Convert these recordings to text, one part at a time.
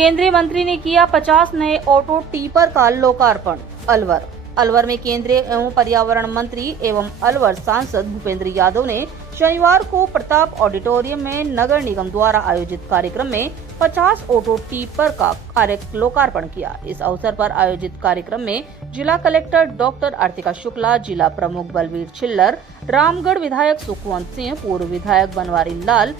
केंद्रीय मंत्री ने किया 50 नए ऑटो टिपर का लोकार्पण। अलवर में केंद्रीय एवं पर्यावरण मंत्री एवं अलवर सांसद भूपेंद्र यादव ने शनिवार को प्रताप ऑडिटोरियम में नगर निगम द्वारा आयोजित कार्यक्रम में 50 ऑटो टिपर का लोकार्पण किया। इस अवसर पर आयोजित कार्यक्रम में जिला कलेक्टर डॉक्टर आर्तिका शुक्ला, जिला प्रमुख बलवीर छिल्लर, रामगढ़ विधायक सुखवंत सिंह, पूर्व विधायक बनवारी लाल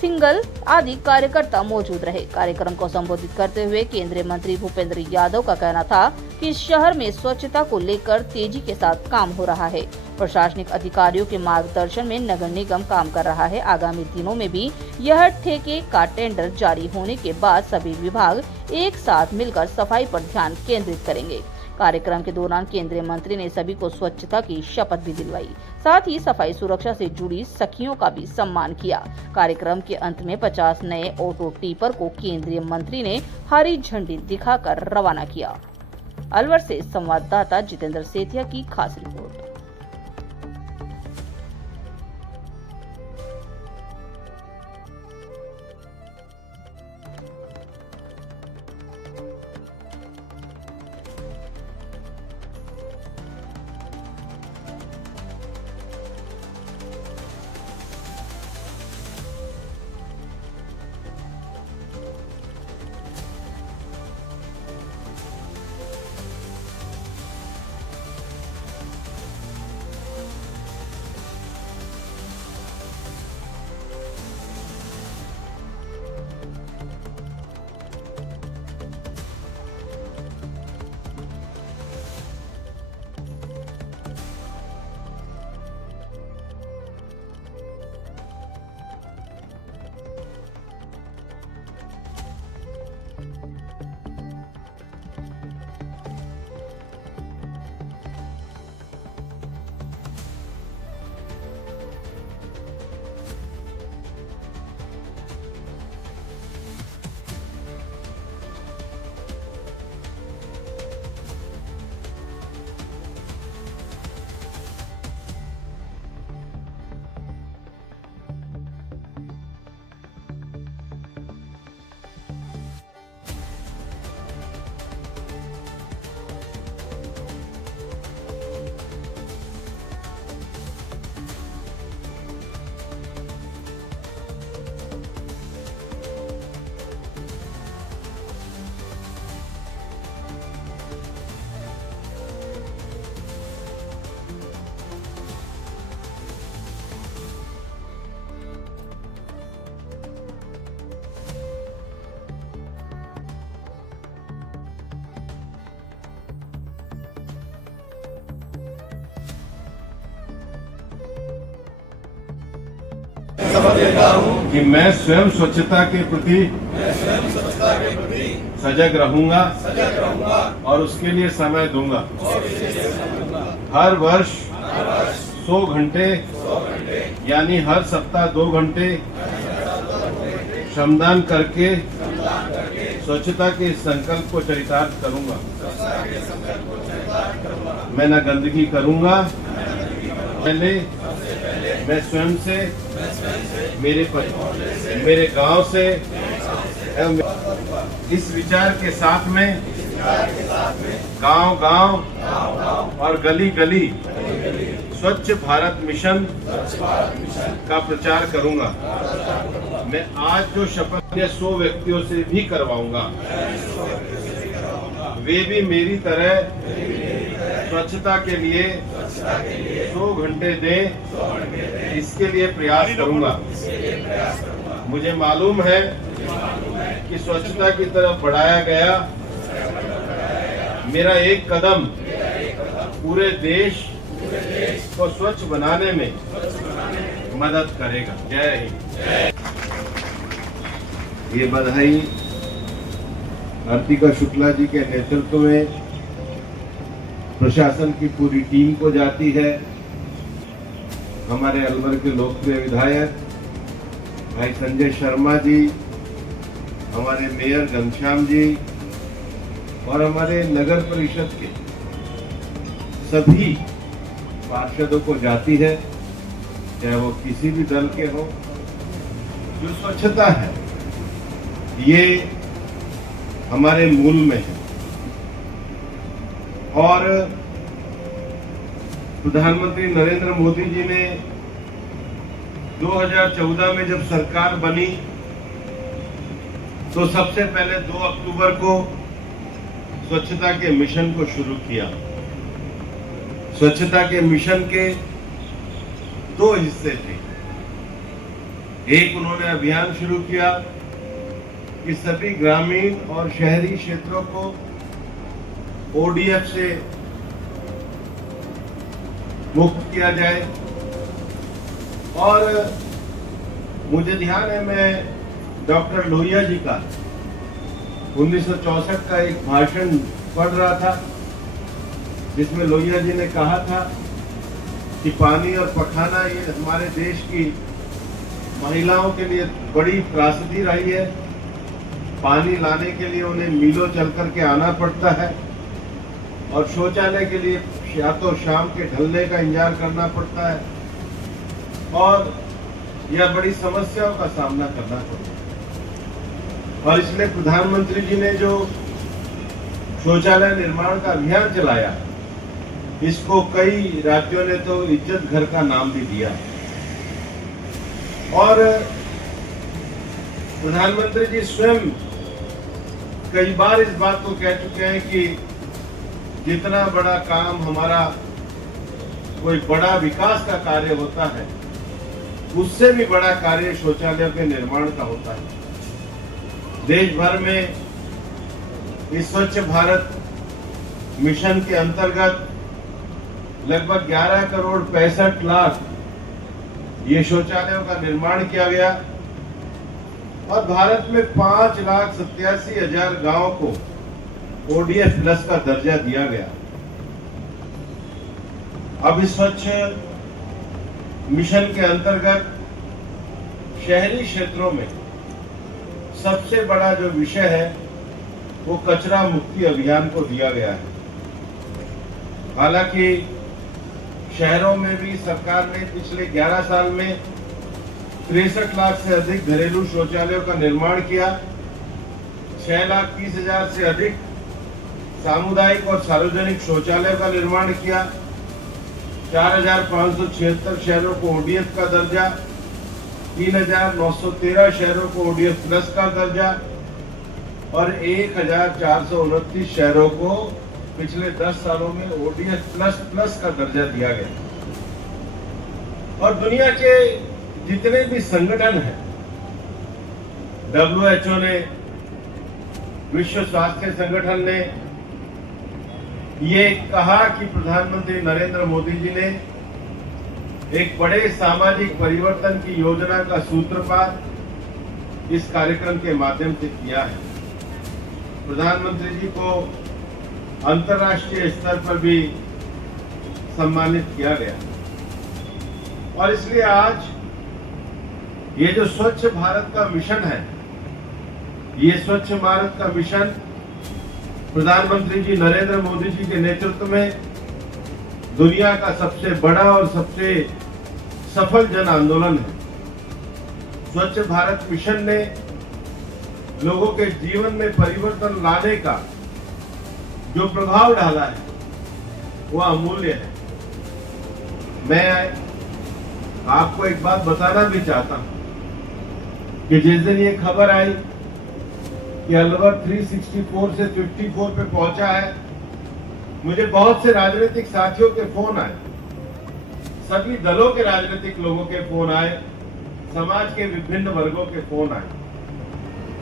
सिंगल आदि कार्यकर्ता मौजूद रहे। कार्यक्रम को संबोधित करते हुए केंद्रीय मंत्री भूपेंद्र यादव का कहना था कि शहर में स्वच्छता को लेकर तेजी के साथ काम हो रहा है। प्रशासनिक अधिकारियों के मार्गदर्शन में नगर निगम काम कर रहा है। आगामी दिनों में भी यह ठेके का टेंडर जारी होने के बाद सभी विभाग एक साथ मिलकर सफाई पर ध्यान केंद्रित करेंगे। कार्यक्रम के दौरान केंद्रीय मंत्री ने सभी को स्वच्छता की शपथ भी दिलवाई। साथ ही सफाई सुरक्षा से जुड़ी सखियों का भी सम्मान किया। कार्यक्रम के अंत में 50 नए ऑटो टिपर को केंद्रीय मंत्री ने हरी झंडी दिखाकर रवाना किया। अलवर से संवाददाता जितेंद्र सेठिया की खास रिपोर्ट। कि मैं स्वयं स्वच्छता के प्रति सजग रहूंगा और उसके लिए समय दूंगा। हर वर्ष 100 घंटे यानी हर सप्ताह 2 घंटे श्रमदान करके स्वच्छता के संकल्प को चरितार्थ करूंगा। मैं न गंदगी करूंगा। पहले मैं स्वयं से, मेरे गांव से एवं इस विचार के साथ में गांव-गांव और गली-गली स्वच्छ भारत मिशन का प्रचार करूंगा। मैं आज जो शपथ 100 व्यक्तियों से भी करवाऊंगा, वे भी मेरी तरह स्वच्छता के लिए 100 घंटे दें, इसके लिए प्रयास करूंगा। मुझे मालूम है कि स्वच्छता की तरफ बढ़ाया गया मेरा एक कदम पूरे देश को स्वच्छ बनाने में मदद करेगा। जय हिंद। ये बधाई आर्तिका शुक्ला जी के नेतृत्व में प्रशासन की पूरी टीम को जाती है। हमारे अलवर के लोकप्रिय विधायक भाई संजय शर्मा जी, हमारे मेयर घनश्याम जी और हमारे नगर परिषद के सभी पार्षदों को जाती है, चाहे वो किसी भी दल के हो। जो स्वच्छता है ये हमारे मूल में है। और प्रधानमंत्री नरेंद्र मोदी जी ने 2014 में जब सरकार बनी तो सबसे पहले 2 अक्टूबर को स्वच्छता के मिशन को शुरू किया। स्वच्छता के मिशन के 2 हिस्से थे। एक, उन्होंने अभियान शुरू किया कि सभी ग्रामीण और शहरी क्षेत्रों को ओडीएफ से मुक्त किया जाए। और मुझे ध्यान है, मैं डॉक्टर लोहिया जी का 1964 का एक भाषण पढ़ रहा था, जिसमें लोहिया जी ने कहा था कि पानी और पखाना ये हमारे देश की महिलाओं के लिए बड़ी त्रासदी रही है। पानी लाने के लिए उन्हें मीलों चल करके आना पड़ता है और शौचालय के लिए या तो शाम के ढलने का इंतजार करना पड़ता है और यह बड़ी समस्याओं का सामना करना पड़ता है। और इसलिए प्रधानमंत्री जी ने जो शौचालय निर्माण का अभियान चलाया, इसको कई राज्यों ने तो इज्जत घर का नाम भी दिया। और प्रधानमंत्री जी स्वयं कई बार इस बात को कह चुके हैं कि जितना बड़ा काम हमारा कोई बड़ा विकास का कार्य होता है, उससे भी बड़ा कार्य शौचालयों के निर्माण का होता है। देश भर में इस स्वच्छ भारत मिशन के अंतर्गत लगभग 11 करोड़ 65 लाख ये शौचालयों का निर्माण किया गया और भारत में 5,87,000 गांवों को ओडीएफ प्लस का दर्जा दिया गया। अब इस स्वच्छ मिशन के अंतर्गत शहरी क्षेत्रों में सबसे बड़ा जो विषय है वो कचरा मुक्ति अभियान को दिया गया है। हालांकि शहरों में भी सरकार ने पिछले 11 साल में 63 लाख से अधिक घरेलू शौचालयों का निर्माण किया, 6,30,000 से अधिक सामुदायिक और सार्वजनिक शौचालयों का निर्माण किया, 4,576 शहरों को ओडीएफ का दर्जा, 3,913 शहरों को ओडीएफ प्लस का दर्जा और 1,429 शहरों को पिछले 10 सालों में ओडीएफ प्लस का दर्जा दिया गया। और दुनिया के जितने भी संगठन हैं, WHO ने, विश्व स्वास्थ्य संगठन ने ये कहा कि प्रधानमंत्री नरेंद्र मोदी जी ने एक बड़े सामाजिक परिवर्तन की योजना का सूत्रपात इस कार्यक्रम के माध्यम से किया है। प्रधानमंत्री जी को अंतर्राष्ट्रीय स्तर पर भी सम्मानित किया गया और इसलिए आज ये जो स्वच्छ भारत का मिशन है, ये स्वच्छ भारत का मिशन प्रधानमंत्री जी नरेंद्र मोदी जी के नेतृत्व में दुनिया का सबसे बड़ा और सबसे सफल जन आंदोलन है। स्वच्छ भारत मिशन ने लोगों के जीवन में परिवर्तन लाने का जो प्रभाव डाला है वो अमूल्य है। मैं आपको एक बात बताना भी चाहता हूं कि जिस दिन ये खबर आई कि अलवर 364 से 54 पे पहुंचा है, मुझे बहुत से राजनीतिक साथियों के फोन आए, सभी दलों के राजनीतिक लोगों के फोन आए, समाज के विभिन्न वर्गों के फोन आए।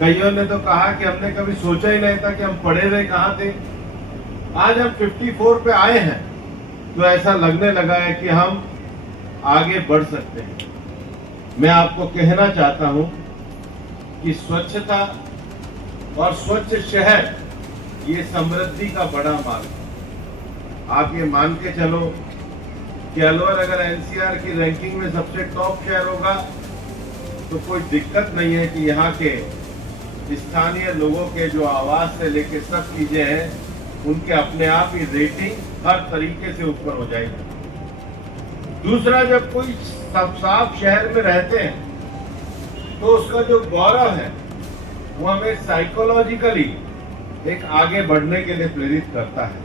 कईयों ने तो कहा कि हमने कभी सोचा ही नहीं था कि हम पढ़े हुए कहाँ थे। आज हम 54 पे आए हैं तो ऐसा लगने लगा है कि हम आगे बढ़ सकते हैं। मैं आपको कहना चाहता हूं कि स्वच्छता और स्वच्छ शहर ये समृद्धि का बड़ा मार्ग है। आप ये मान के चलो कि अलवर अगर एनसीआर की रैंकिंग में सबसे टॉप शहर होगा तो कोई दिक्कत नहीं है कि यहाँ के स्थानीय लोगों के जो आवाज से लेके सब चीजें हैं, उनके अपने आप ही रेटिंग हर तरीके से ऊपर हो जाएगी। दूसरा, जब कोई साफ शहर में रहते हैं तो उसका जो गौरव है वो हमें साइकोलॉजिकली एक आगे बढ़ने के लिए प्रेरित करता है।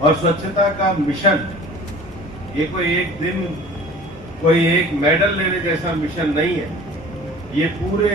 और स्वच्छता का मिशन ये कोई एक दिन कोई एक मेडल लेने जैसा मिशन नहीं है, ये पूरे